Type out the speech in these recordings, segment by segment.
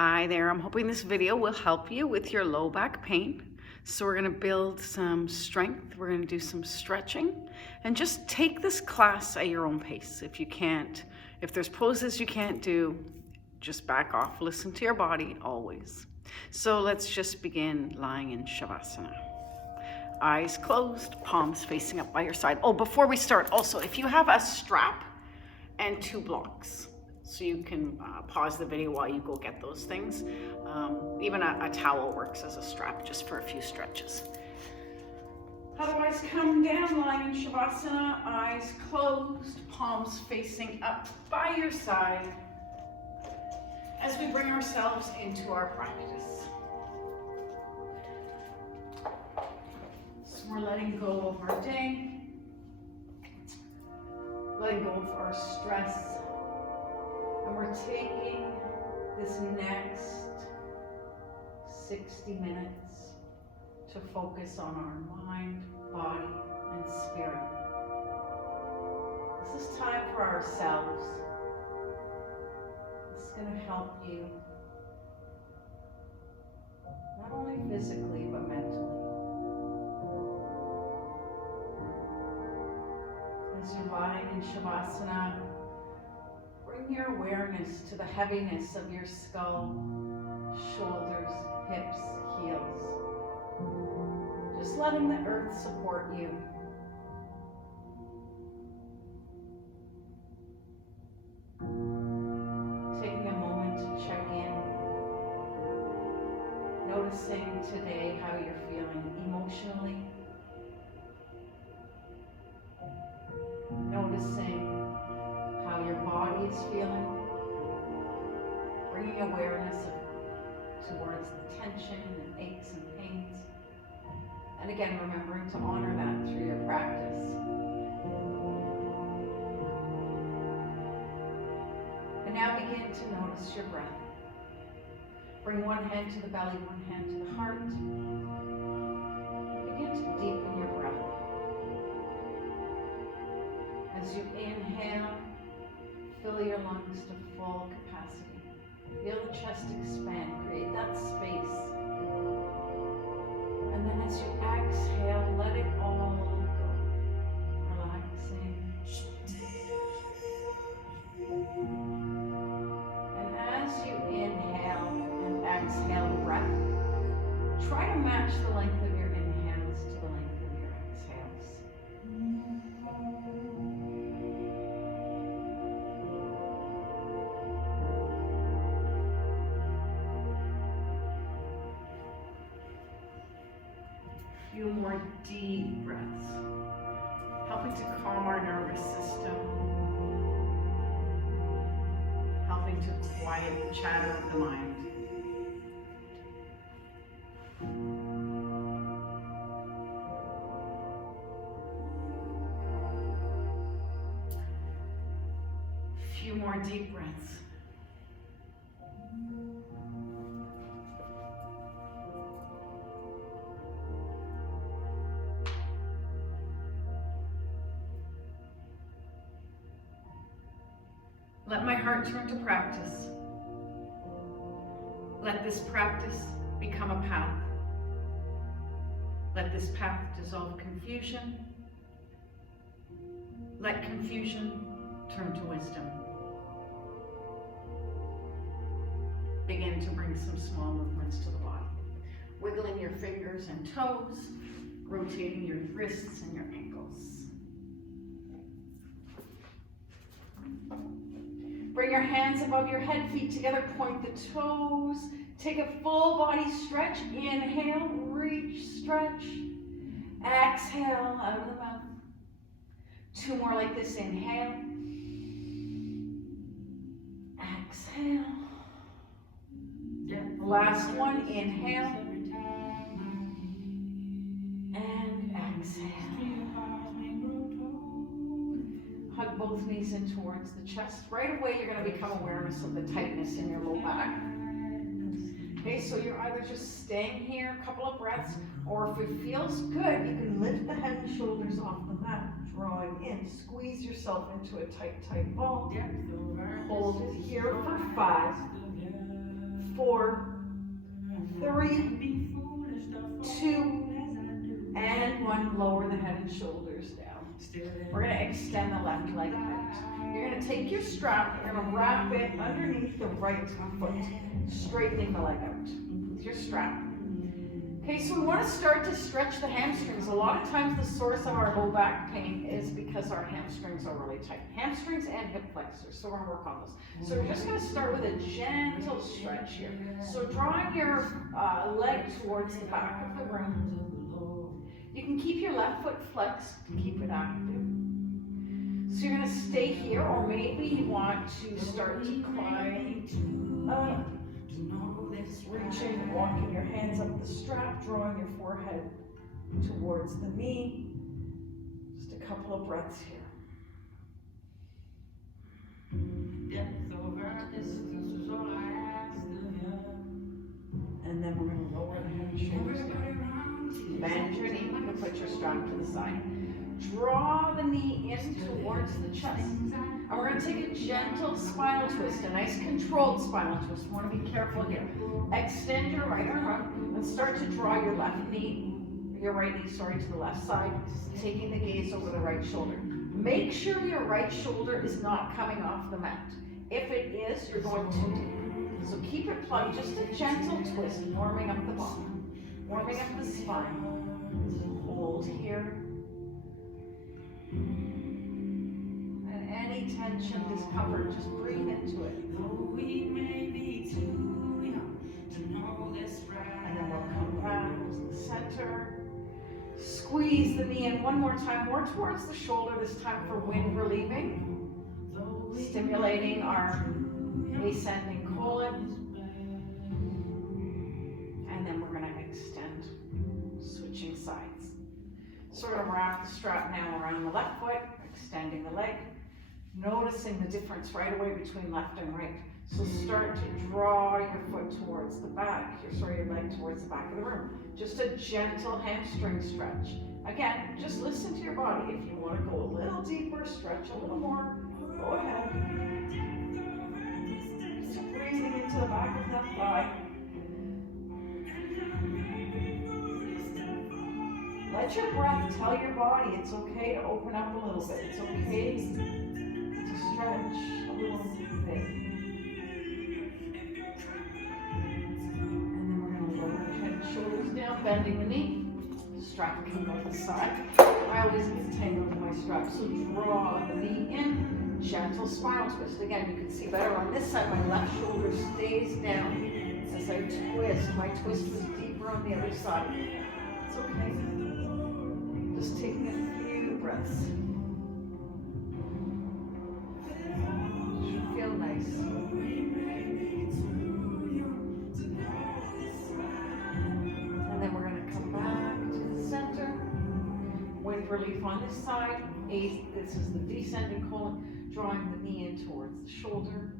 Hi there, I'm hoping this video will help you with your low back pain. So we're gonna build some strength, we're gonna do some stretching, and just take this class at your own pace. If you can't, if there's poses you can't do, just back off, listen to your body always. So let's just begin lying in Shavasana. Eyes closed, palms facing up by your side. Oh, before we start, also, if you have a strap and 2 blocks, so you can pause the video while you go get those things. Even a towel works as a strap, just for a few stretches. Otherwise, come down, lying in Shavasana, eyes closed, palms facing up by your side, as we bring ourselves into our practice. So we're letting go of our day, letting go of our stress, and we're taking this next 60 minutes to focus on our mind, body, and spirit. This is time for ourselves. This is going to help you, not only physically, but mentally. As you're lying in Shavasana, bring your awareness to the heaviness of your skull, shoulders, hips, heels. Just letting the earth support you. Taking a moment to check in. Noticing today how you're feeling emotionally. Noticing how your body is feeling, bringing awareness towards the tension and aches and pains, and again remembering to honor that through your practice. And now begin to notice your breath. Bring one hand to the belly, one hand to the heart. Begin to deepen your breath. As you inhale, fill your lungs to full capacity. Feel the chest expand, create that space. And then as you exhale, let it all go. Relaxing. And as you inhale and exhale the breath, try to match the length of your inhales to the length of your exhales. Few more deep breaths, helping to calm our nervous system, helping to quiet the chatter of the mind. Few more deep breaths. Let my heart turn to practice. Let this practice become a path. Let this path dissolve confusion. Let confusion turn to wisdom. Begin to bring some small movements to the body. Wiggling your fingers and toes, rotating your wrists and your ankles. Bring your hands above your head, feet together, point the toes. Take a full body stretch. Inhale, reach, stretch. Exhale, out of the mouth. 2 more like this. Inhale. Exhale. Last one. Inhale. And exhale. Hug both knees in towards the chest. Right away, you're going to become awareness of the tightness in your low back. Okay, so you're either just staying here a couple of breaths, or if it feels good, you can lift the head and shoulders off the mat, drawing in. Squeeze yourself into a tight, tight ball. Hold it here for 5, 4, 3, 2, and 1. Lower the head and shoulders down. We're going to extend the left leg out. You're going to take your strap, you're going to wrap it underneath the right foot, straightening the leg out with your strap. Okay, so we want to start to stretch the hamstrings. A lot of times the source of our low back pain is because our hamstrings are really tight. Hamstrings and hip flexors, so we're going to work on those. So we're just going to start with a gentle stretch here. So drawing your leg towards the back of the room. You can keep your left foot flexed to keep it active. So you're going to stay here, or maybe you want to start to climb up. Reaching, walking your hands up the strap, drawing your forehead towards the knee. Just a couple of breaths here. And then we're going to lower the head and shoulders down. Bend your knee, you're going to put your strap to the side. Draw the knee in towards the chest. And we're going to take a gentle spinal twist, a nice controlled spinal twist. You want to be careful here. Extend your right arm up and start to draw your right knee to the left side, taking the gaze over the right shoulder. Make sure your right shoulder is not coming off the mat. If it is, you're going too deep. So keep it plugged, just a gentle twist, warming up the bottom, warming up the spine. Hold here. And any tension, discomfort, just breathe into it. And then we'll come back to the center. Squeeze the knee in one more time, more towards the shoulder, this time for wind relieving. Stimulating our ascending colon. And then we're going to extend, switching sides. So we're going to wrap the strap now around the left foot, extending the leg, noticing the difference right away between left and right. So start to draw your foot towards the back, your leg towards the back of the room. Just a gentle hamstring stretch. Again, just listen to your body. If you want to go a little deeper, stretch a little more, go ahead. Just breathing into the back of that thigh. Let your breath tell your body it's okay to open up a little bit. It's okay to stretch a little bit. And then we're going to lower the head and shoulders down, bending the knee. Strap coming out the side. I always get tangled in my strap, so draw the knee in. Gentle spinal twist. Again, you can see better on this side. My left shoulder stays down as I twist. My twist was deeper on the other side. It's okay. Just taking a few breaths. Should feel nice. And then we're going to come back to the center. Wind relief on this side. This is the descending colon, drawing the knee in towards the shoulder.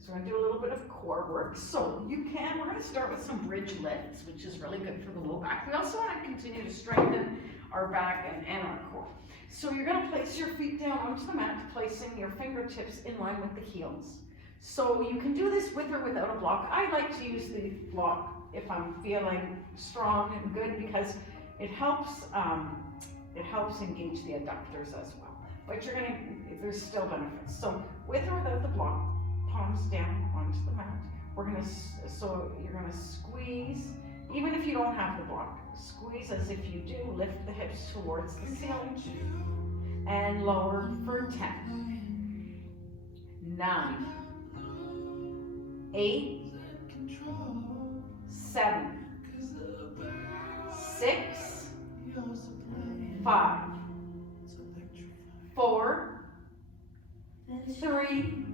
So we're going to do a little bit of core work. So we're going to start with some bridge lifts, which is really good for the low back. We also want to continue to strengthen our back and our core. So you're going to place your feet down onto the mat, placing your fingertips in line with the heels. So you can do this with or without a block. I like to use the block if I'm feeling strong and good because it helps engage the adductors as well. But there's still benefits. So with or without the block, palms down onto the mat. You're gonna squeeze, even if you don't have the block, squeeze as if you do, lift the hips towards the ceiling, and lower for 10, 9, 8, 7, 6, 5, 4, 3,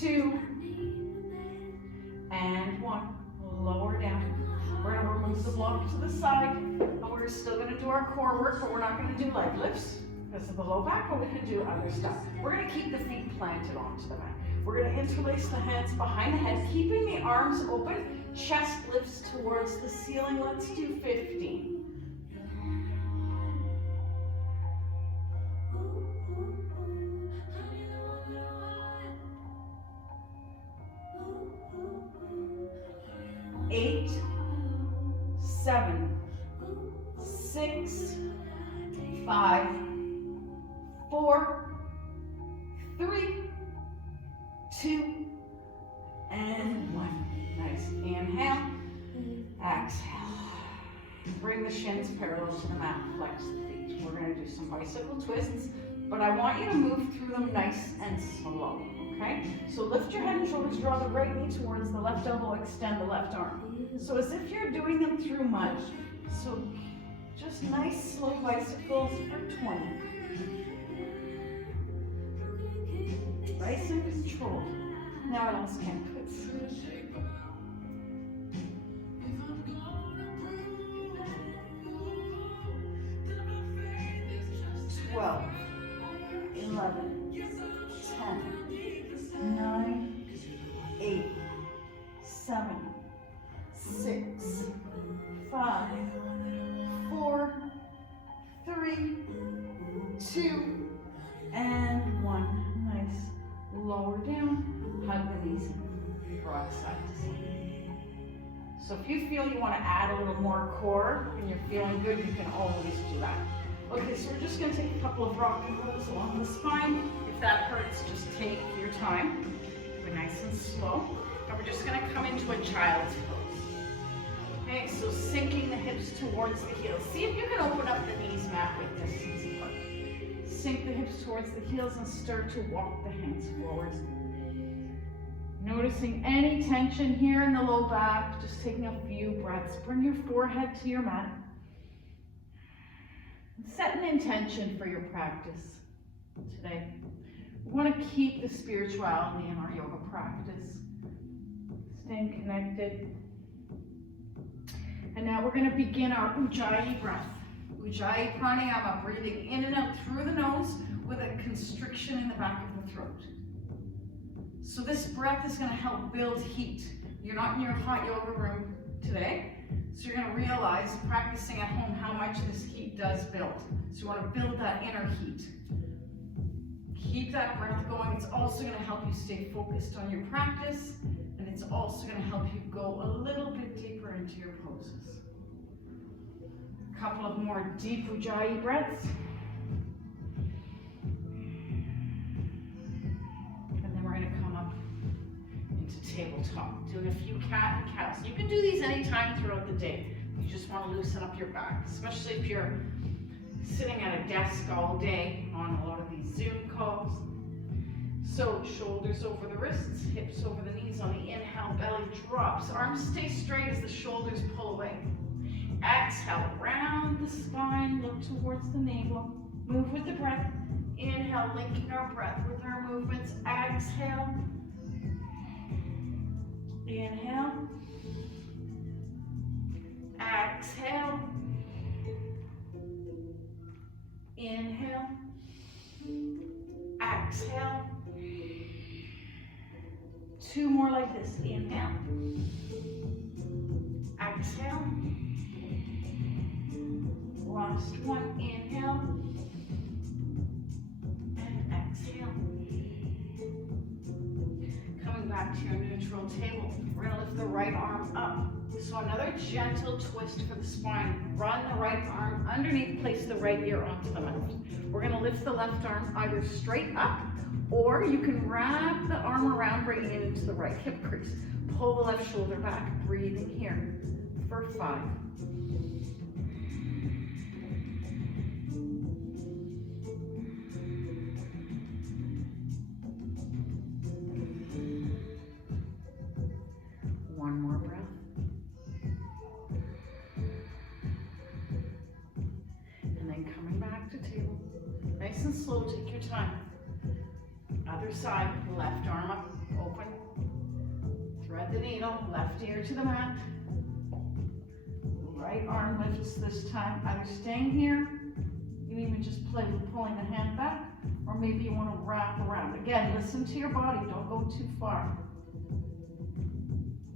2, and 1. Lower down. We're going to remove the block to the side, and we're still going to do our core work, but we're not going to do leg lifts because of the low back, but we can do other stuff. We're going to keep the feet planted onto the mat. We're going to interlace the hands behind the head, keeping the arms open, chest lifts towards the ceiling. Let's do 15. 8, 7, 6, 5, 4, 3, 2, and 1. Nice. Inhale, exhale. Bring the shins parallel to the mat, flex the feet. We're going to do some bicycle twists, but I want you to move through them nice and slow, okay? So lift your head and shoulders, draw the right knee towards the left elbow, extend the left arm. So as if you're doing them through mud. So just nice slow bicycles for 20. Nice and controlled. Now I lost count. 12, 11, 10, 9, 8, 7, 6, 5, 4, 3, 2, and 1. Nice. Lower down, hug the knees, broad side to side. So if you feel you want to add a little more core and you're feeling good, you can always do that. Okay, so we're just going to take a couple of rock and rolls along the spine. If that hurts, just take your time. Be nice and slow. And we're just going to come into a child's pose. Okay, so sinking the hips towards the heels. See if you can open up the knees mat width distance apart. Sink the hips towards the heels and start to walk the hands forward. Noticing any tension here in the low back, just taking a few breaths. Bring your forehead to your mat. Set an intention for your practice today. We want to keep the spirituality in our yoga practice. Staying connected. And now we're going to begin our Ujjayi breath. Ujjayi pranayama, breathing in and out through the nose with a constriction in the back of the throat. So this breath is going to help build heat. You're not in your hot yoga room today, so you're going to realize, practicing at home, how much this heat does build. So you want to build that inner heat. Keep that breath going. It's also going to help you stay focused on your practice, and it's also going to help you go a little bit deeper into your poses. A couple of more deep Ujjayi breaths. And then we're going to come up into tabletop, doing a few cat and cows. You can do these anytime throughout the day. You just want to loosen up your back, especially if you're sitting at a desk all day on a lot of these Zoom calls. So shoulders over the wrists, hips over the knees on the inhale, belly drops. Arms stay straight as the shoulders pull away. Exhale, round the spine, look towards the navel. Move with the breath. Inhale, linking our breath with our movements. Exhale. Inhale. Exhale. Inhale. Exhale. Two more like this. Inhale. Exhale. Last one. Inhale. And exhale. Coming back to your neutral table. We're going to lift the right arm up. So another gentle twist for the spine. Run the right arm underneath, place the right ear onto the left. We're going to lift the left arm either straight up, or you can wrap the arm around, bringing it into the right hip crease. Pull the left shoulder back, breathing here for 5. One more breath. And then coming back to table. Nice and slow, take your time. Other side, left arm up, open. Thread the needle, left ear to the mat. Right arm lifts this time. Either staying here, you even just play with pulling the hand back, or maybe you want to wrap around. Again, listen to your body, don't go too far.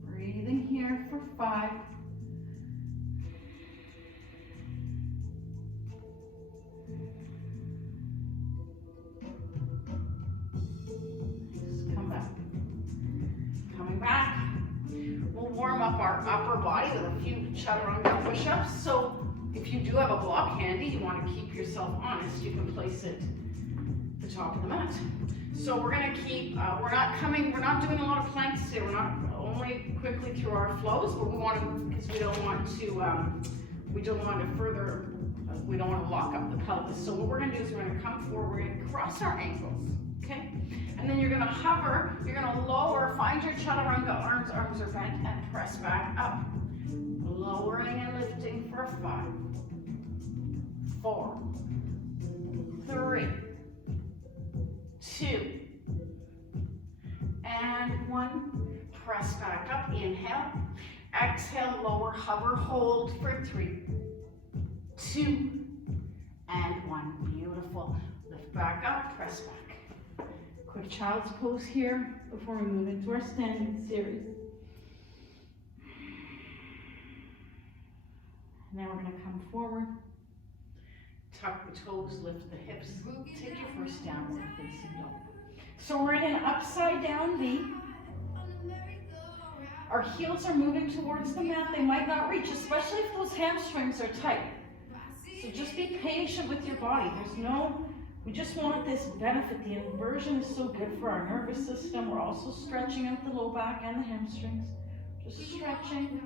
Breathing here for 5. Just come back. Coming back, we'll warm up our our upper body with a few chaturanga push-ups. So if you do have a block handy, you want to keep yourself honest, you can place it at the top of the mat. So we're going to keep, we're not doing a lot of planks today. We're not only quickly through our flows, but we want to, because we don't want to lock up the pelvis. So what we're going to do is we're going to come forward, we're going to cross our ankles, okay? And then you're going to hover, you're going to lower, find your chaturanga, arms are bent, and press back up. Lowering and lifting for 5, 4, 3, 2, and 1. Press back up, inhale. Exhale, lower, hover, hold for 3, 2, and 1. Beautiful. Lift back up, press back. Quick child's pose here before we move into our standing series. Now we're going to come forward, tuck the toes, lift the hips, take your first downward facing dog. So we're in an upside down V. Our heels are moving towards the mat. They might not reach, especially if those hamstrings are tight. So just be patient with your body. We just want this benefit. The inversion is so good for our nervous system. We're also stretching out the low back and the hamstrings. Just stretching.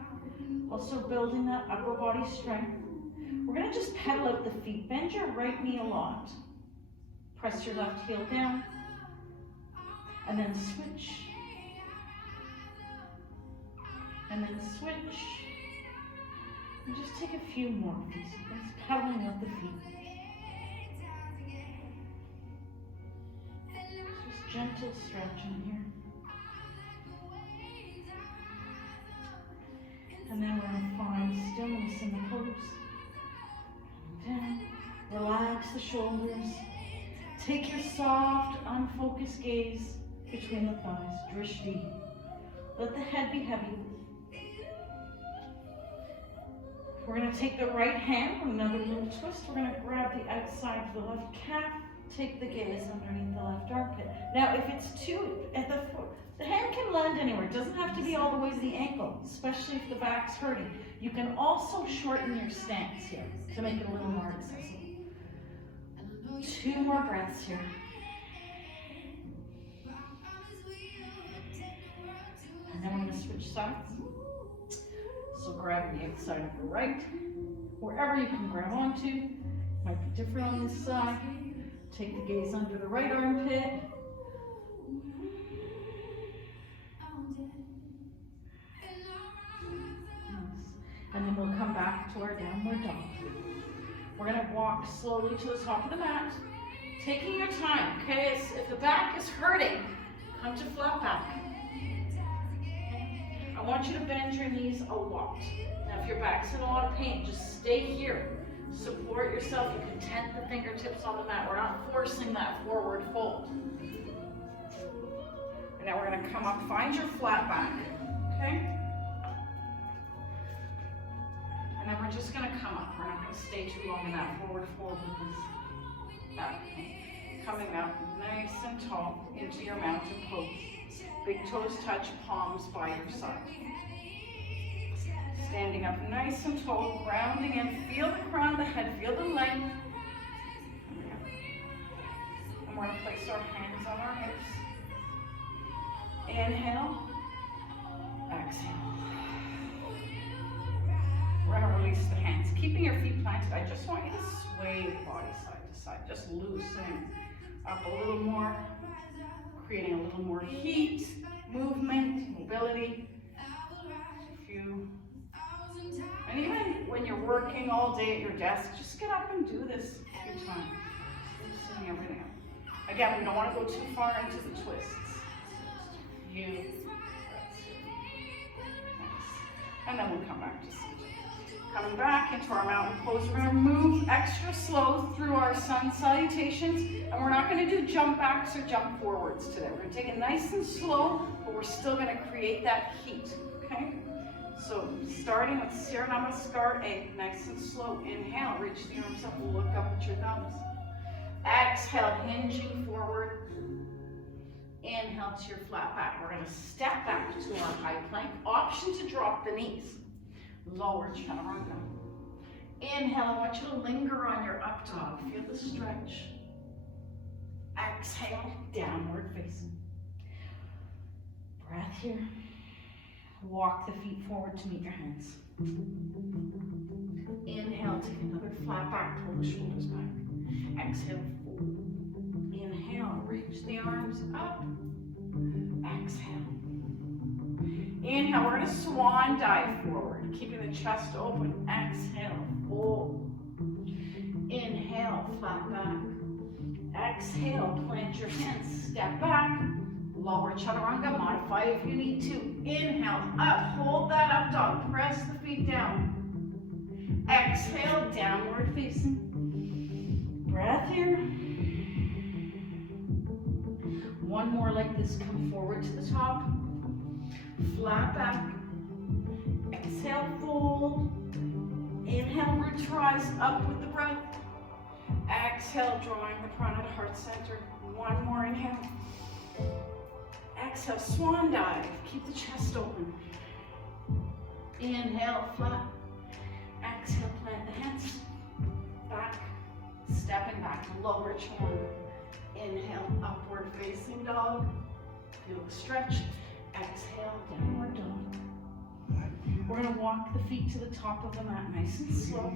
Also building that upper body strength. We're going to just pedal out the feet. Bend your right knee a lot. Press your left heel down. And then switch. And then switch. And just take a few more of these. That's pedaling out the feet. Just gentle stretching here. And then we're going to find stillness in the pose. Down. Relax the shoulders. Take your soft, unfocused gaze between the thighs. Drishti. Let the head be heavy. We're going to take the right hand, another little twist. We're going to grab the outside of the left calf. Take the gaze underneath the left armpit. Now, if it's too at the foot, the hand can land anywhere. It doesn't have to be all the way to the ankle, especially if the back's hurting. You can also shorten your stance here to make it a little more accessible. 2 more breaths here. And then we're going to switch sides. So grab the outside of the right, wherever you can grab onto. Might be different on this side. Take the gaze under the right armpit. And then we'll come back to our downward dog. We're going to walk slowly to the top of the mat, taking your time, okay? If the back is hurting, come to flat back. I want you to bend your knees a lot. Now, if your back's in a lot of pain, just stay here. Support yourself. You can tent the fingertips on the mat. We're not forcing that forward fold. And now we're going to come up, find your flat back, okay? And then we're just going to come up. We're not going to stay too long in that forward fold with this back. Coming up nice and tall into your mountain pose. Big toes touch, palms by your side. Standing up nice and tall, grounding in. Feel the crown of the head, feel the length. And we're going to place our hands on our hips. Inhale. Exhale. We're going to release the hands. Keeping your feet planted, I just want you to sway the body side to side. Just loosening up a little more. Creating a little more heat, movement, mobility. And even when you're working all day at your desk, just get up and do this a few times. Loosening everything up. Again, we don't want to go too far into the twists. Just a few breaths here. Nice. And then we'll come back to seat. Coming back into our mountain pose, we're going to move extra slow through our sun salutations, and we're not going to do jump backs or jump forwards today. We're going to take it nice and slow, but we're still going to create that heat, okay? So starting with Surya Namaskar A, nice and slow. Inhale, reach the arms up, look up at your thumbs. Exhale, hinging forward. Inhale to your flat back. We're going to step back to our high plank. Option to drop the knees. Lower chaturanga. Inhale, I want you to linger on your up dog. Feel the stretch. Exhale, downward facing. Breath here. Walk the feet forward to meet your hands. Inhale, take another flat back, pull the shoulders back. Exhale, fold. Inhale, reach the arms up. Exhale. Inhale, we're going to swan dive forward, keeping the chest open. Exhale, fold. Inhale, flat back. Exhale, plant your hands, step back. Lower chaturanga, modify if you need to. Inhale, up, hold that up dog, press the feet down. Exhale, downward facing. Breath here. One more like this, come forward to the top. Flat back. Exhale, fold. Inhale, root rise up with the breath. Exhale, drawing the prana to heart center. One more inhale. Exhale, swan dive. Keep the chest open. Inhale, flat. Exhale, plant the hands. Back. Stepping back. Lower chaturanga. Inhale, upward facing dog. Feel the stretch. Exhale, downward dog. We're going to walk the feet to the top of the mat nice and slow.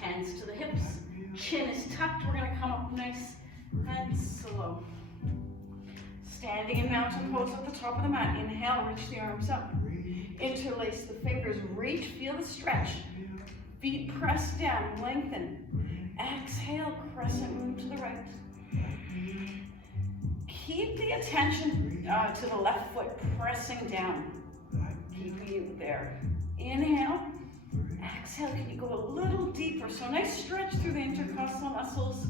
Hands to the hips. Chin is tucked. We're going to come up nice and slow. Standing in mountain pose at the top of the mat. Inhale, reach the arms up. Interlace the fingers. Reach, feel the stretch. Feet press down, lengthen. Exhale, crescent moon to the right. Keep the attention to the left foot pressing down. Keeping you there. Inhale. Exhale, can you go a little deeper? So nice stretch through the intercostal muscles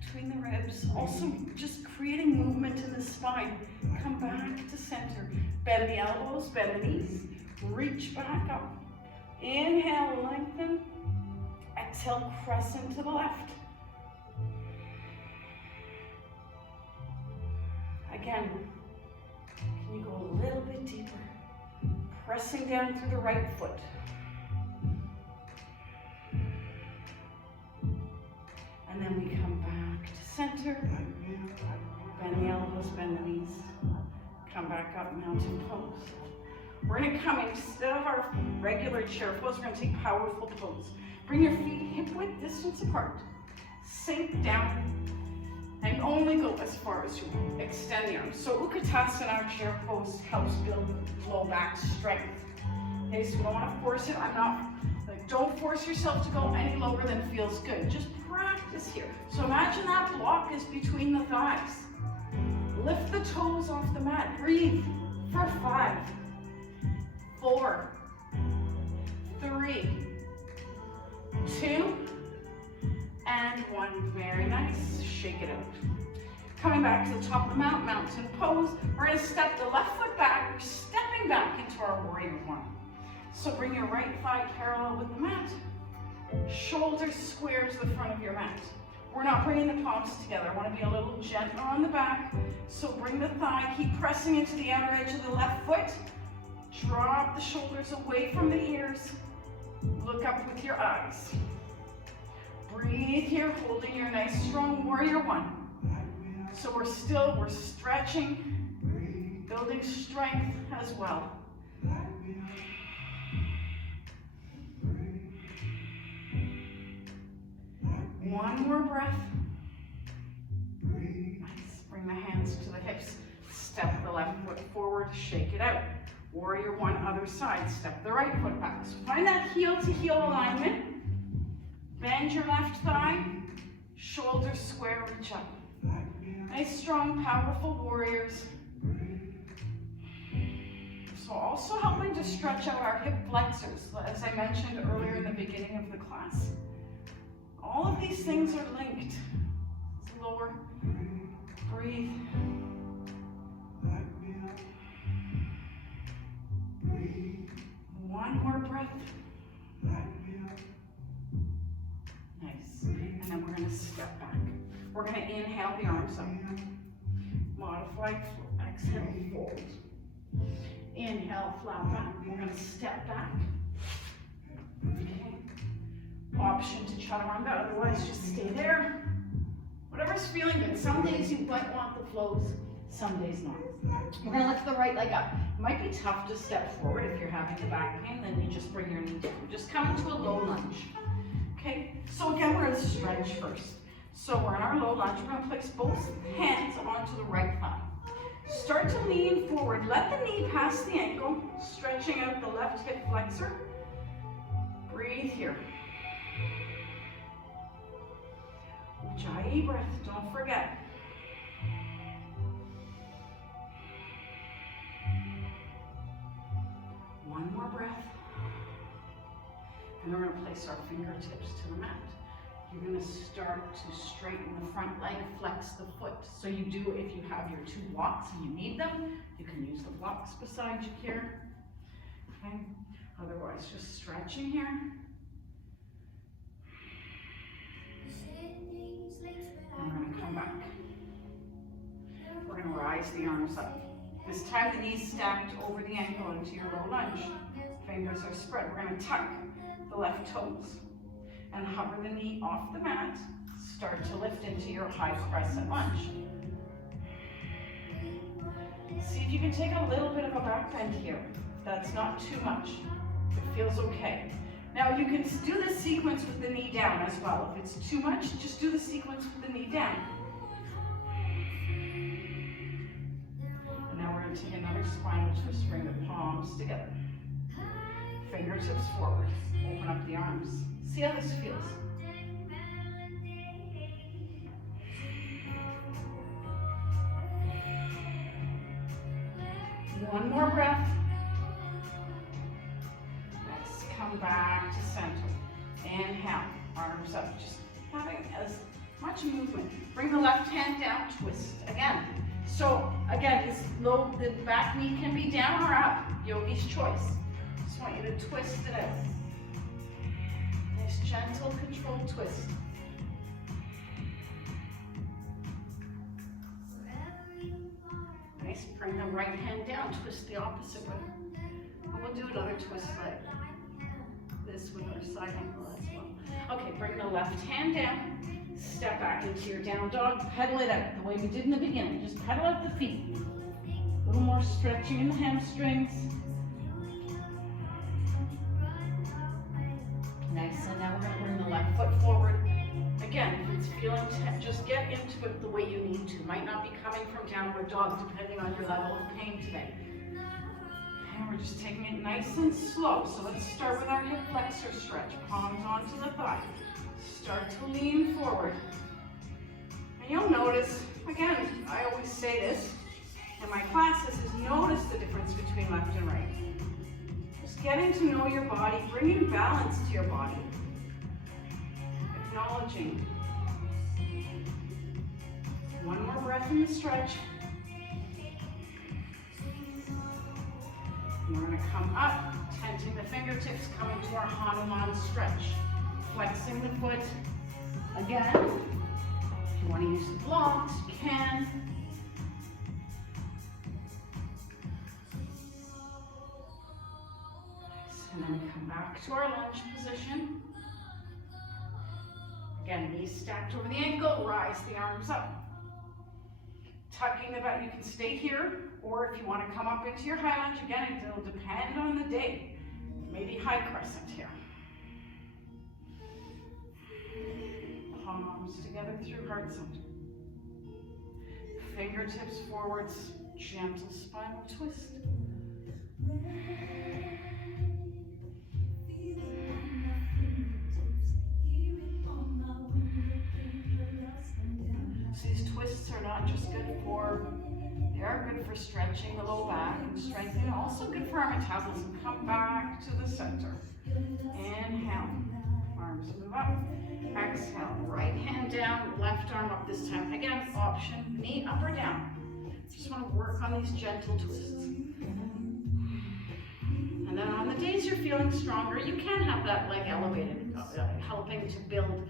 between the ribs. Also just creating movement in the spine. Come back to center. Bend the elbows, bend the knees. Reach back up. Inhale, lengthen. Exhale, crescent to the left. Again, can you go a little bit deeper? Pressing down through the right foot. And then we come back to center. Bend the elbows, bend the knees. Come back up, mountain pose. We're going to come, instead of our regular chair pose, we're going to take powerful pose. Bring your feet hip width distance apart. Sink down. And only go as far as you want. Extend the arms. So Utkatasana, our chair pose, helps build low back strength. Okay, so we don't want to force it. Don't force yourself to go any lower than feels good. Just practice here. So imagine that block is between the thighs. Lift the toes off the mat. Breathe for 5, 4, 3, 2, and 1. Very nice. Shake it out. Coming back to the top of the mat, mountain pose. We're going to step the left foot back. We're stepping back into our warrior one. So bring your right thigh parallel with the mat. Shoulders square to the front of your mat. We're not bringing the palms together. I want to be a little gentler on the back. So bring the thigh, keep pressing into the outer edge of the left foot. Drop the shoulders away from the ears. Look up with your eyes. Breathe here, holding your nice strong warrior one. So we're stretching, building strength as well. One more breath. Nice. Bring the hands to the hips. Step the left foot forward, shake it out. Warrior one, other side. Step the right foot back. So find that heel to heel alignment. Bend your left thigh. Shoulders square, reach up. Nice, strong, powerful warriors. So also helping to stretch out our hip flexors, as I mentioned earlier in the beginning of the class. All of these things are linked. Lower, breathe. One more breath. Nice. And then we're going to step back. We're going to inhale the arms up. Modify, exhale, fold. Inhale, flat back. We're going to step back. Okay. Option to chaturanga, otherwise just stay there. Whatever's feeling good. Some days you might want the flows, some days not. We're going to lift the right leg up. It might be tough to step forward if you're having the back pain, then you just bring your knee down. Just come into a low lunge. Okay, so again, we're going to stretch first. So we're in our low lunge. We're going to place both hands onto the right thigh. Start to lean forward. Let the knee pass the ankle, stretching out the left hip flexor. Breathe here. Ujjayi breath, don't forget. One more breath. And we're going to place our fingertips to the mat. You're going to start to straighten the front leg, flex the foot. So you do, if you have your two blocks and you need them, you can use the blocks beside you here. Okay. Otherwise, just stretching here. And we're going to come back. We're going to rise the arms up. This time the knees stacked over the ankle into your low lunge. Fingers are spread. We're going to tuck the left toes and hover the knee off the mat. Start to lift into your high crescent lunge. See if you can take a little bit of a back bend here. That's not too much. It feels okay. Now you can do this sequence with the knee down as well. If it's too much, just do the sequence with the knee down. And now we're going to take another spinal twist. Bring the palms together. Fingertips forward. Open up the arms. See how this feels. One more breath. Next, come back to center. Inhale, arms up. Just having as much movement. Bring the left hand down, twist again. So again, the back knee can be down or up. Yogi's choice. Just want you to twist it out. Nice, gentle, controlled twist. Nice, bring the right hand down, twist the opposite way. And we'll do another twist like this with our side ankle as well. Okay, bring the left hand down, step back into your down dog, pedal it out the way we did in the beginning. Just pedal out the feet. A little more stretching in the hamstrings. Nice, and now we're going to bring the left foot forward. Again, if it's feeling tense, just get into it the way you need to. Might not be coming from downward dog, depending on your level of pain today. And we're just taking it nice and slow. So let's start with our hip flexor stretch. Palms onto the thigh. Start to lean forward. And you'll notice, again, I always say this in my classes, is notice the difference between left and right. Just getting to know your body, bringing balance to your body. Acknowledging. One more breath in the stretch. And we're going to come up, tenting the fingertips, coming to our Hanuman stretch. Flexing the foot. Again, if you want to use the blocks, you can. And then come back to our lunge position. Again, knees stacked over the ankle, rise the arms up. Tucking the back, you can stay here, or if you want to come up into your high lunge, again, it'll depend on the day. Maybe high crescent here. Palms together through heart center. Fingertips forwards, gentle spinal twist. These twists are not just good for, they are good for stretching the low back and strengthening, also good for our metabolism. Come back to the center. Inhale, arms move up. Exhale, right hand down, left arm up this time. Again, option, knee up or down. Just want to work on these gentle twists. And then on the days you're feeling stronger, you can have that leg elevated, helping to build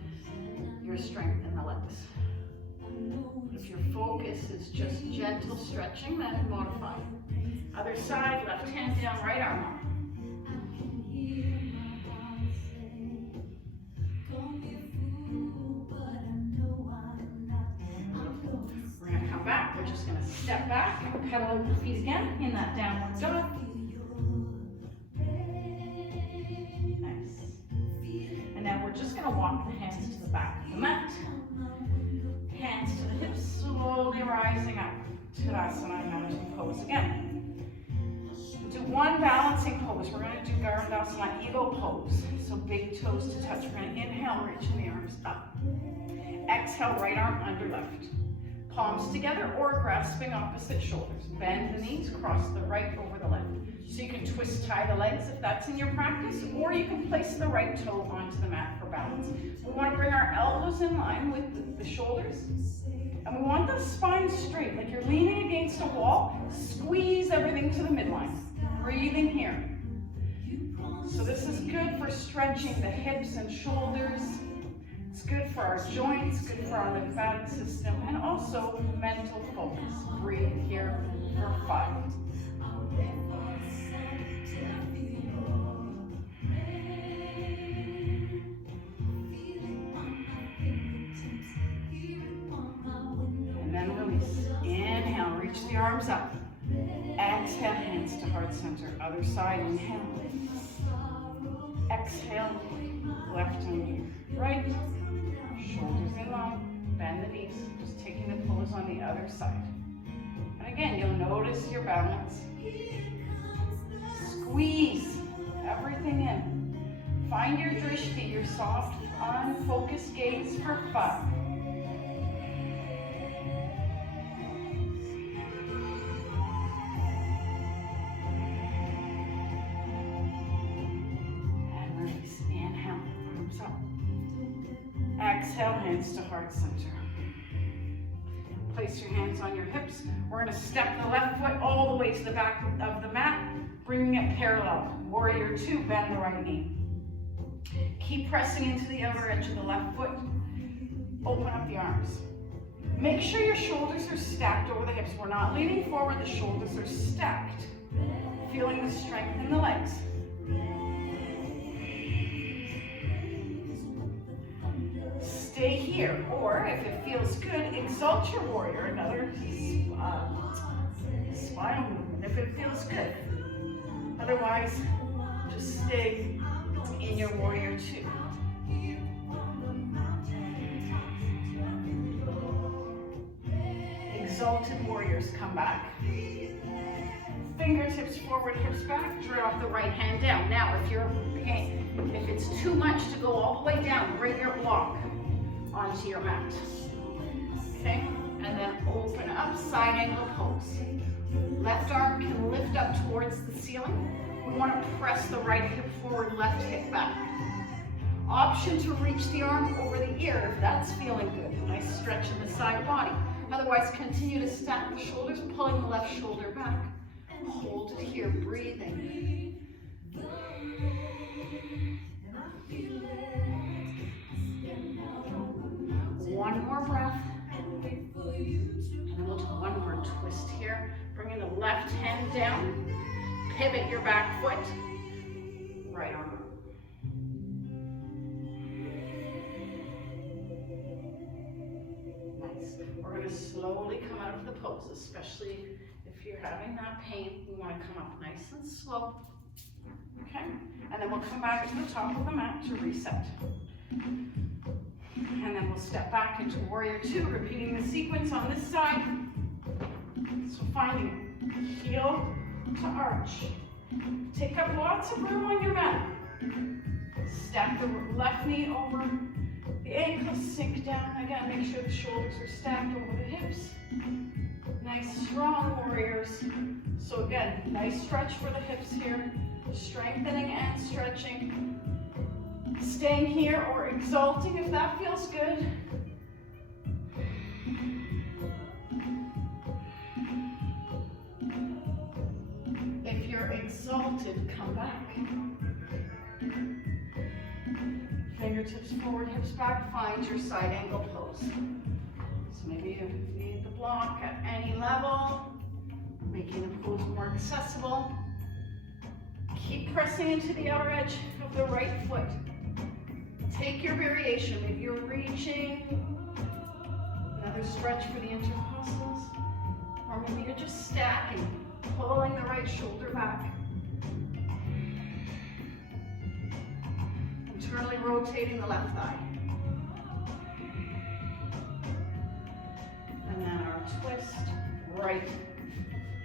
your strength in the legs. If your focus is just gentle stretching, then modify. Other side, left hand down, right arm up. We're going to come back. We're just going to step back and pedal out the feet again in that downward dog. Nice. And now we're just going to walk the hands to the back of the mat. Hands to the hips, slowly rising up. Tadasana, mountain pose again. Do one balancing pose. We're going to do Garudasana, eagle pose. So big toes to touch. We're going to inhale, reaching the arms up. Exhale, right arm under left. Palms together or grasping opposite shoulders. Bend the knees, cross the right over the left. So you can twist tie the legs if that's in your practice, or you can place the right toe onto the mat for balance. We want to bring our elbows in line with the shoulders. And we want the spine straight, like you're leaning against a wall. Squeeze everything to the midline. Breathing here. So this is good for stretching the hips and shoulders. It's good for our joints, good for our lymphatic system, and also mental focus. Breathe here for 5. And then release. Inhale, reach the arms up. Exhale, hands to heart center. Other side, inhale. Exhale, left and right. Shoulders in line, bend the knees. Just taking the pose on the other side. And again, you'll notice your balance. Squeeze everything in. Find your drishti, your soft, unfocused gaze for 5. Exhale, hands to heart center. Place your hands on your hips. We're going to step the left foot all the way to the back of the mat, bringing it parallel. Warrior 2, bend the right knee. Keep pressing into the outer edge of the left foot. Open up the arms. Make sure your shoulders are stacked over the hips. We're not leaning forward, the shoulders are stacked. Feeling the strength in the legs. Stay here, or if it feels good, exalt your warrior, another spinal movement, if it feels good. Otherwise, just stay in your warrior 2. Exalted warriors, come back. Fingertips forward, hips back, drop the right hand down. Now, if it's too much to go all the way down, bring your block onto your mat. Okay? And then open up, side angle pose. Left arm can lift up towards the ceiling. We want to press the right hip forward, left hip back. Option to reach the arm over the ear if that's feeling good. Nice stretch in the side body. Otherwise, continue to stack the shoulders, pulling the left shoulder back. Hold it here, breathing. One more breath. And then we'll do one more twist here. Bringing the left hand down. Pivot your back foot. Right arm up. Nice. We're going to slowly come out of the pose, especially if you're having that pain. We want to come up nice and slow. Okay? And then we'll come back to the top of the mat to reset. And then we'll step back into warrior 2, repeating the sequence on this side. So finding heel to arch. Take up lots of room on your mat. Stack the left knee over the ankles, sink down. Again, make sure the shoulders are stacked over the hips. Nice, strong warriors. So again, nice stretch for the hips here. Strengthening and stretching. Staying here or exalting if that feels good. If you're exalted, come back. Fingertips forward, hips back. Find your side angle pose. So maybe you need the block at any level, making the pose more accessible. Keep pressing into the outer edge of the right foot. Take your variation. Maybe you're reaching. Another stretch for the intercostals. Or maybe you're just stacking, pulling the right shoulder back. Internally rotating the left thigh. And then our twist, right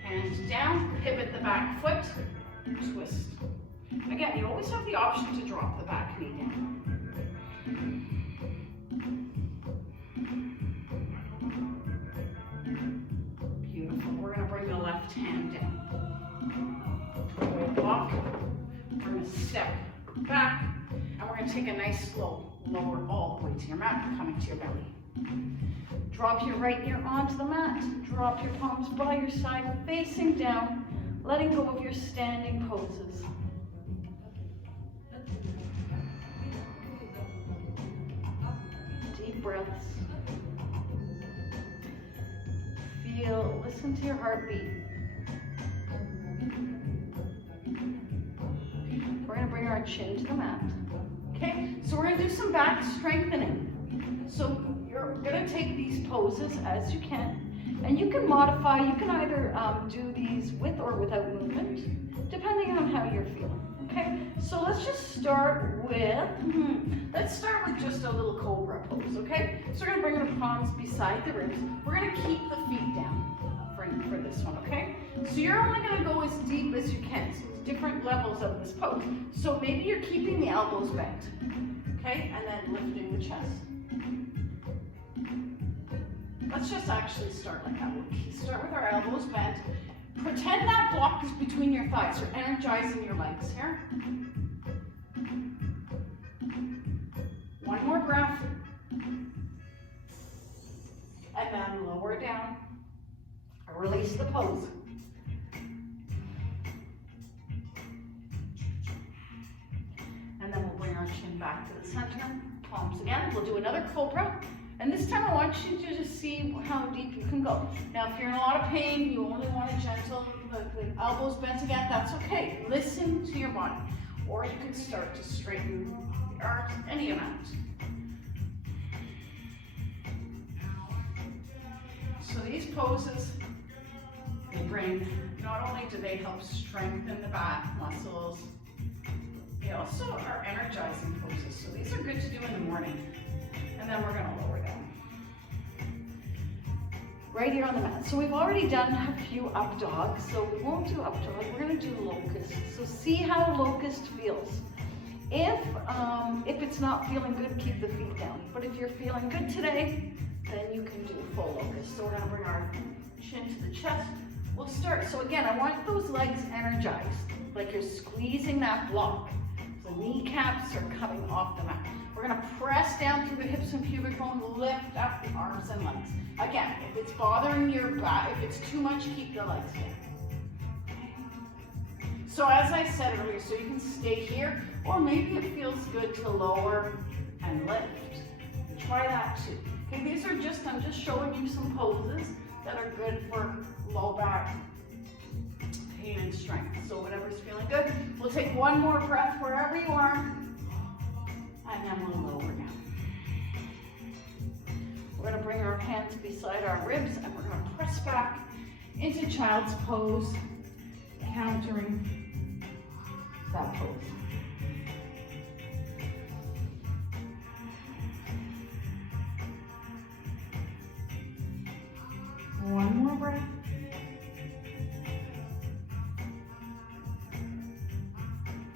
hand down, pivot the back foot, twist. Again, you always have the option to drop the back knee down. Beautiful. We're going to bring the left hand down. Right block. We're going to step back, and we're going to take a nice slow lower all the way to your mat, coming to your belly. Drop your right ear onto the mat. Drop your palms by your side, facing down, letting go of your standing poses. Deep breaths. Feel, listen to your heartbeat. We're going to bring our chin to the mat. Okay, so we're going to do some back strengthening. So you're going to take these poses as you can, and you can modify. You can either do these with or without movement, depending on how you're feeling. Okay, so let's just start with, just a little cobra pose, okay? So we're going to bring the palms beside the ribs. We're going to keep the feet down for this one, okay? So you're only going to go as deep as you can. So it's different levels of this pose. So maybe you're keeping the elbows bent, okay? And then lifting the chest. Let's just actually start like that. We'll start with our elbows bent. Pretend that block is between your thighs. You're energizing your legs here. One more breath. And then lower down. Release the pose. And then we'll bring our chin back to the center. Palms again. We'll do another cobra. And this time I want you to just see how deep you can go. Now if you're in a lot of pain, you only want a gentle, the elbows bent again, that's okay. Listen to your body. Or you can start to straighten the arms any amount. So these poses, they bring, not only do they help strengthen the back muscles, they also are energizing poses. So these are good to do in the morning. And then we're going to lower down. Right here on the mat. So we've already done a few up dogs, so we won't do up dog. We're going to do locust. So see how locust feels. If it's not feeling good, keep the feet down. But if you're feeling good today, then you can do full locust. So we're going to bring our chin to the chest. We'll start. So again, I want those legs energized, like you're squeezing that block. So kneecaps are coming off the mat. We're going to press down through the hips and pubic bone, lift up the arms and legs. Again, if it's bothering your back, if it's too much, keep the legs down. So as I said earlier, so you can stay here, or maybe it feels good to lower and lift. Try that too. Okay, these are I'm just showing you some poses that are good for low back pain and strength. So whatever's feeling good. We'll take one more breath wherever you are. And then we'll lower down. We're going to bring our hands beside our ribs and we're going to press back into child's pose, countering that pose. One more breath.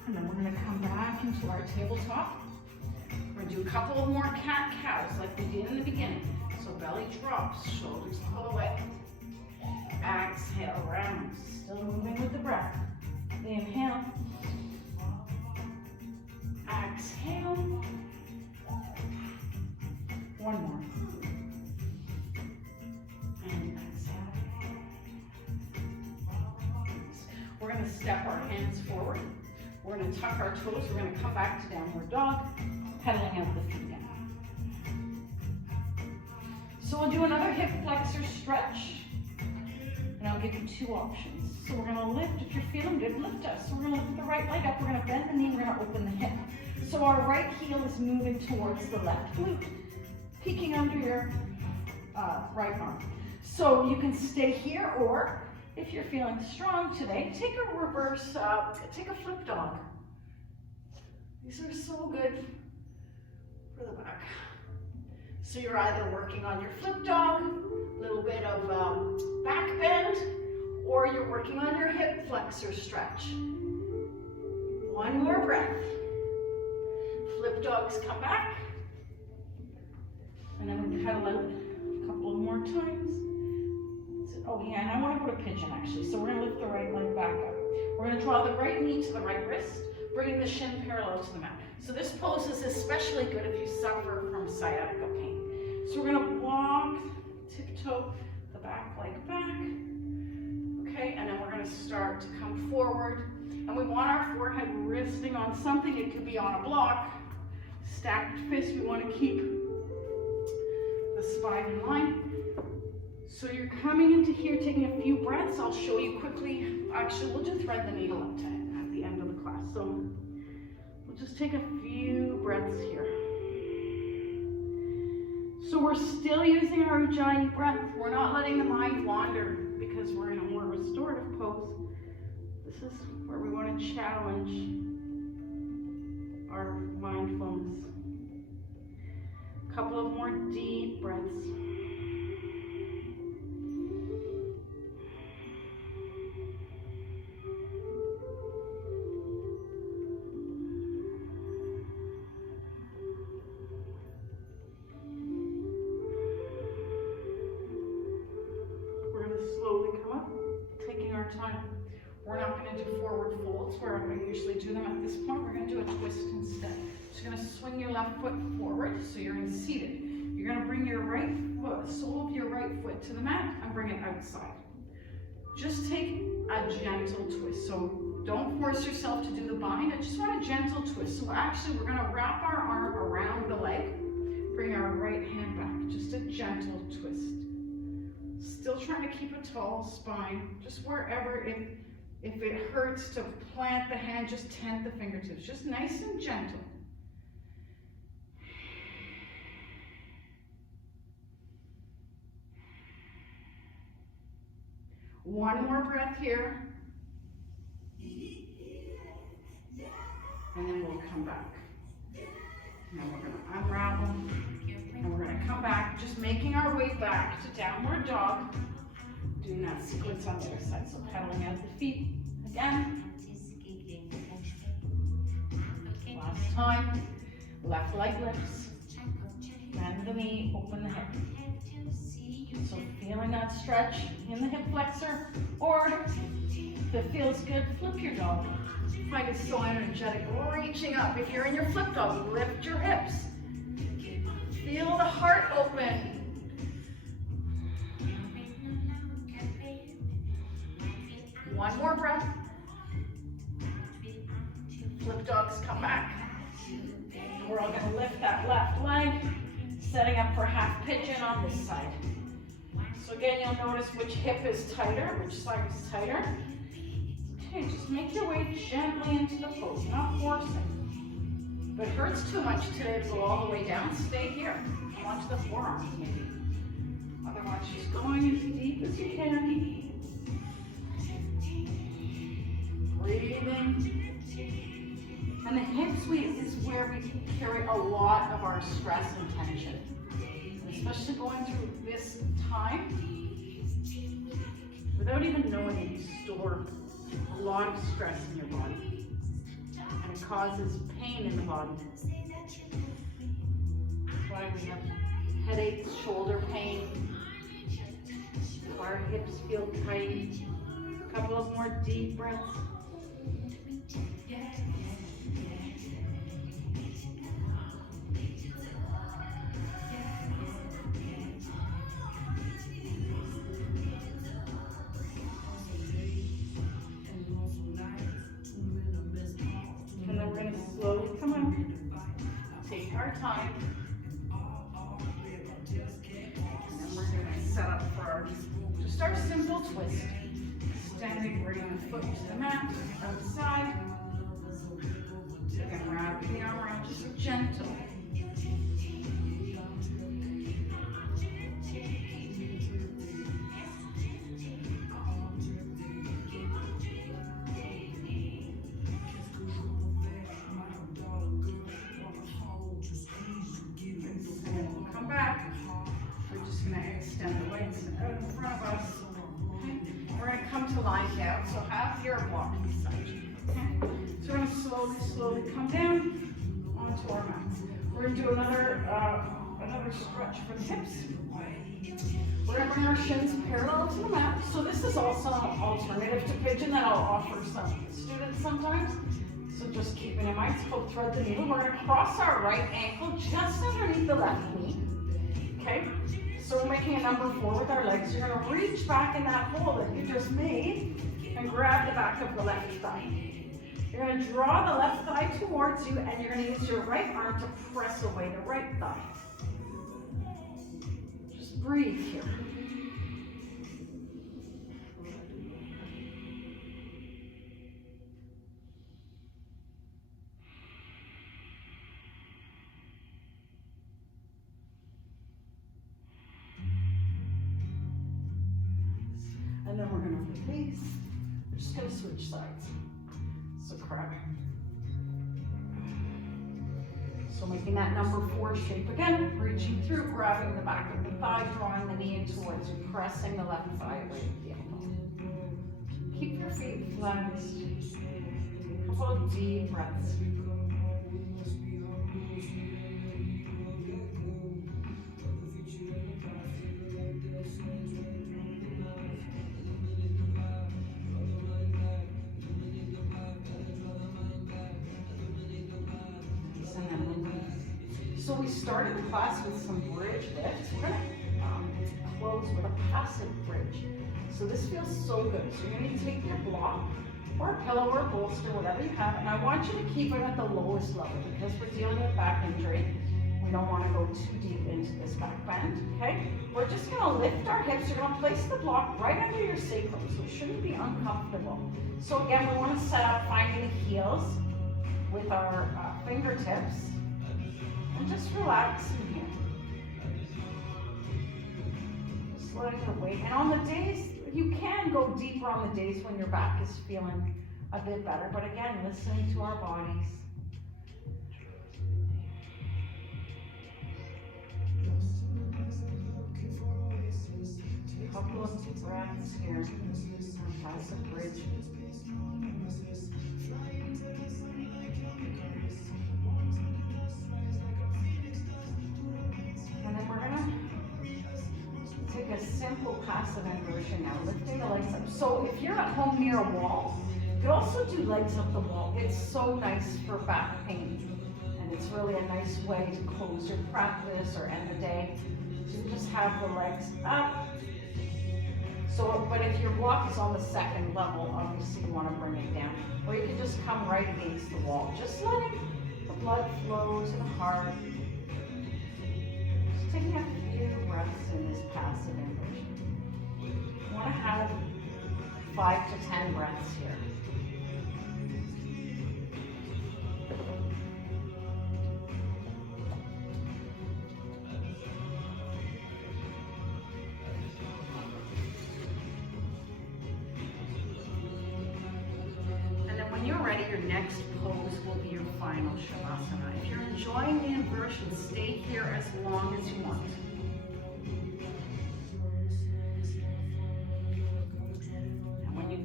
And then we're going to come back into our tabletop. We're going to do a couple more cat-cows like we did in the beginning. So belly drops, shoulders pull away. Exhale, round. Still moving with the breath. Inhale. Exhale. One more. And exhale. We're going to step our hands forward. We're going to tuck our toes. We're going to come back to downward dog, pedaling out the feet down. So we'll do another hip flexor stretch, and I'll give you two options. So we're gonna lift, if you're feeling good, lift us. So we're gonna lift the right leg up, we're gonna bend the knee, we're gonna open the hip. So our right heel is moving towards the left glute, peeking under your right arm. So you can stay here, or if you're feeling strong today, take a reverse, take a flip dog. These are so good for the back. So you're either working on your flip dog, a little bit of back bend, or you're working on your hip flexor stretch. One more breath. Flip dogs come back. And then we pedal out a couple of more times. Oh yeah, and I want to go to pigeon actually. So we're going to lift the right leg back up. We're going to draw the right knee to the right wrist, bringing the shin parallel to the mat. So this pose is especially good if you suffer from sciatica pain. So we're going to walk, tiptoe the back leg back. Okay, and then we're going to start to come forward. And we want our forehead resting on something. It could be on a block. Stacked fist, we want to keep the spine in line. So you're coming into here, taking a few breaths. I'll show you quickly. Actually, we'll just thread the needle up to at the end of the class. So we'll just take a few breaths here. So we're still using our Ujjayi breath. We're not letting the mind wander because we're in a more restorative pose. This is where we want to challenge our mindfulness. A couple of more deep breaths. Time. We're not going to do forward folds where I usually do them at this point. We're going to do a twist instead. So you're going to swing your left foot forward, so you're in seated. You're going to bring your right foot, sole of your right foot to the mat and bring it outside. Just take a gentle twist. So don't force yourself to do the bind. I just want a gentle twist. So actually we're going to wrap our arm around the leg, bring our right hand back. Just a gentle twist. Still trying to keep a tall spine, just wherever, if it hurts to plant the hand, just tent the fingertips, just nice and gentle. One more breath here. And then we'll come back. Now we're going to unravel. And we're going to come back, just making our way back to downward dog. Doing that sequence on the other side. So pedaling out the feet again. Last time. Left leg lifts. Bend the knee, open the hip. So feeling that stretch in the hip flexor. Or if it feels good, flip your dog. Find it so energetic. Reaching up. If you're in your flip dog, lift your hips. Feel the heart open. One more breath. Flip dogs come back. We're all going to lift that left leg, setting up for half pigeon on this side. So again, you'll notice which hip is tighter, which side is tighter. Okay, just make your way gently into the pose, not forcing. If it hurts too much today to go all the way down, stay here. Onto the forearms maybe. Otherwise, just going as deep as you can. Breathing. And the hips is where we carry a lot of our stress and tension. Especially going through this time, without even knowing it, you store a lot of stress in your body. And it causes pain in the body. That's why we have headaches, shoulder pain, our hips feel tight. A couple of more deep breaths. And then we're going to slowly come out. Take our time. simple twist. Extending, bringing the foot to the mat, outside. Again, wrapping the arm around, just gentle. Come back. We're just going to extend the legs out in front of us. Okay. We're going to come to lying down. So have your block beside you. Okay. So we're going to slowly come down onto our mats. We're going to do another stretch for the hips. We're going to bring our shins parallel to the mat. So this is also an alternative to pigeon that I'll offer some students sometimes. So just keeping in mind, it's called thread the needle. We're going to cross our right ankle just underneath the left knee. Okay? So we're making a number 4 with our legs. You're going to reach back in that hole that you just made and grab the back of the left thigh. You're going to draw the left thigh towards you, and you're going to use your right arm to press away the right thigh. Just breathe here. And then we're going to release. We're just going to switch sides. So crab. So making that number 4 shape again, reaching through, grabbing the back of the thigh, drawing the knee in towards you, pressing the left thigh away with the elbow. Keep your feet flexed. A couple of deep breaths. So we started the class with some bridge lifts. We're going to close with a passive bridge. So this feels so good. So you're going to take your block or a pillow or a bolster, whatever you have, and I want you to keep it at the lowest level because we're dealing with back injury. We don't want to go too deep into this back bend, okay? We're just going to lift our hips. You're going to place the block right under your sacrum, so it shouldn't be uncomfortable. So again, we want to set up finding the heels with our fingertips. And just relax in here. Just letting the weight. And on the days, you can go deeper on the days when your back is feeling a bit better. But again, listening to our bodies. A couple of deep breaths here. Passive bridge. A simple passive inversion now, lifting the legs up. So if you're at home near a wall, you could also do legs up the wall. It's so nice for back pain, and it's really a nice way to close your practice or end the day. So you just have the legs up. So, but if your block is on the second level, obviously you want to bring it down. Or you can just come right against the wall. Just letting the blood flow to the heart. Just taking a few breaths in this passive inversion. You want to have 5 to 10 breaths here. And then when you're ready, your next pose will be your final Shavasana. If you're enjoying the inversion, stay here as long as you want.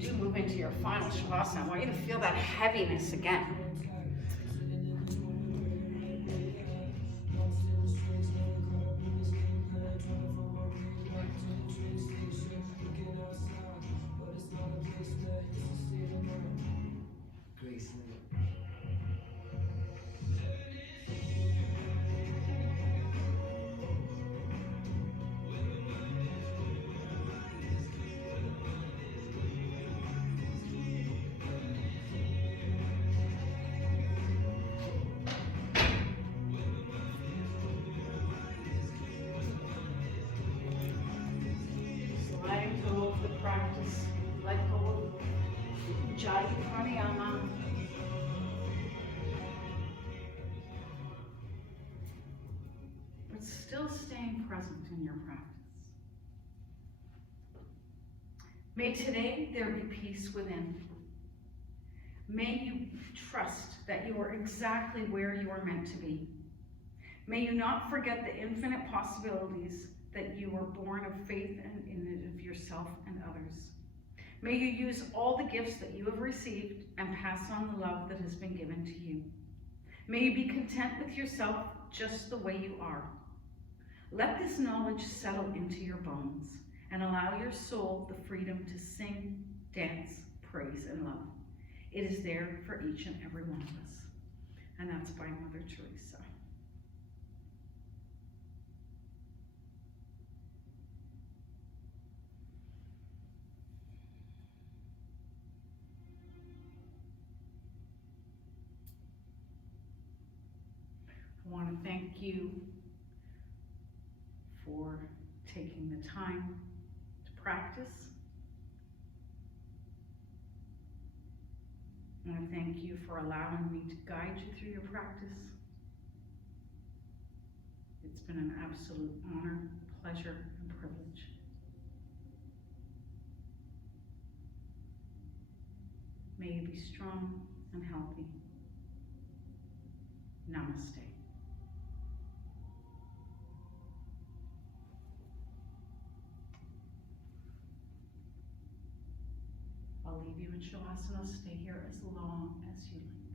Do move into your final Shavasana, I want you to feel that heaviness again. the practice. Let go of Ujjayi Pranayama. But still staying present in your practice. May today there be peace within. May you trust that you are exactly where you are meant to be. May you not forget the infinite possibilities that you were born of faith and in it of yourself and others. May you use all the gifts that you have received and pass on the love that has been given to you. May you be content with yourself just the way you are. Let this knowledge settle into your bones and allow your soul the freedom to sing, dance, praise, and love. It is there for each and every one of us. And that's by Mother Teresa. I want to thank you for taking the time to practice. I want to thank you for allowing me to guide you through your practice. It's been an absolute honor, pleasure, and privilege. May you be strong and healthy. Namaste. I'll leave you in Shavasana. Stay here as long as you like.